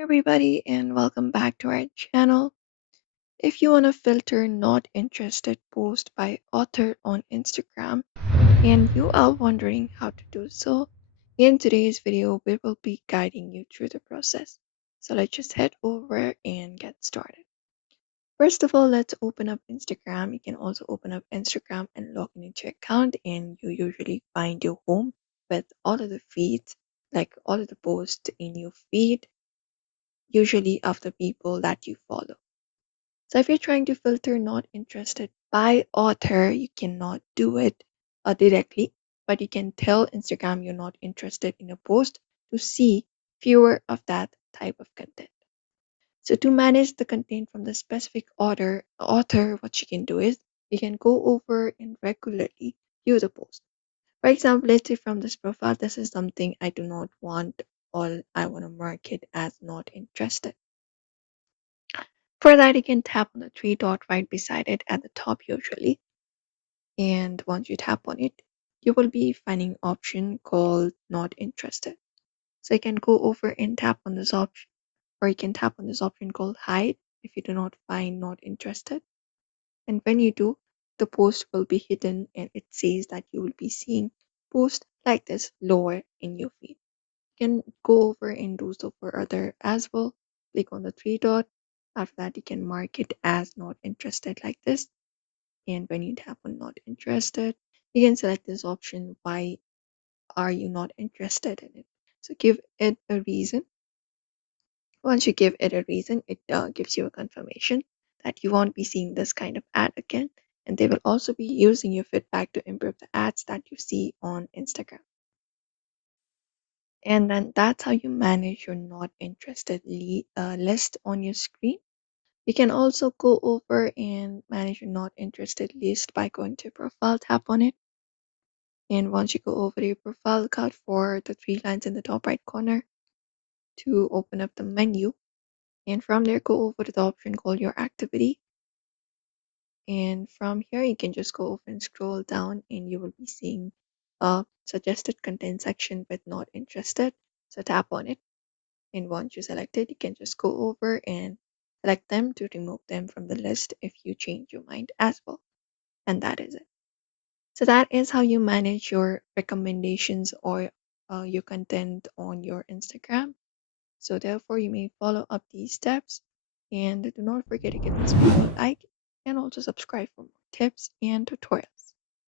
everybody, and welcome back to our channel. If you want to filter not interested post by author on Instagram and you are wondering how to do so, in today's video we will be guiding you through the process. So let's just head over and get started. First of all, let's open up Instagram. You can also open up Instagram and log in into your account, and you usually find your home with all of the feeds, like all of the posts in your feed, usually of the people that you follow. So if you're trying to filter not interested by author, you cannot do it directly, but you can tell Instagram you're not interested in a post to see fewer of that type of content. So to manage the content from the specific author, what you can do is you can go over and regularly view the post. For example, let's say from this profile, this is something I do not want, or I want to mark it as not interested. For that, you can tap on the three dot right beside it at the top usually. And once you tap on it, you will be finding an option called not interested. So you can go over and tap on this option, or you can tap on this option called hide if you do not find not interested. And when you do, the post will be hidden and it says that you will be seeing posts like this lower in your feed. You can go over and do so for other as well. Click on the three dot. After that, you can mark it as not interested like this. And when you tap on not interested, you can select this option. Why are you not interested in it? So give it a reason. Once you give it a reason, it gives you a confirmation that you won't be seeing this kind of ad again. And they will also be using your feedback to improve the ads that you see on Instagram. And then that's how you manage your not interested list on your screen. You can also go over and manage your not interested list by going to profile, tap on it. And once you go over your profile, look out for the three lines in the top right corner to open up the menu. And from there, go over to the option called your activity. And from here, you can just go over and scroll down and you will be seeing a suggested content section with not interested. So tap on it. And once you select it, you can just go over and select them to remove them from the list if you change your mind as well. And that is it. So that is how you manage your recommendations or your content on your Instagram. So therefore, you may follow up these steps and do not forget to give this video a like and also subscribe for more tips and tutorials.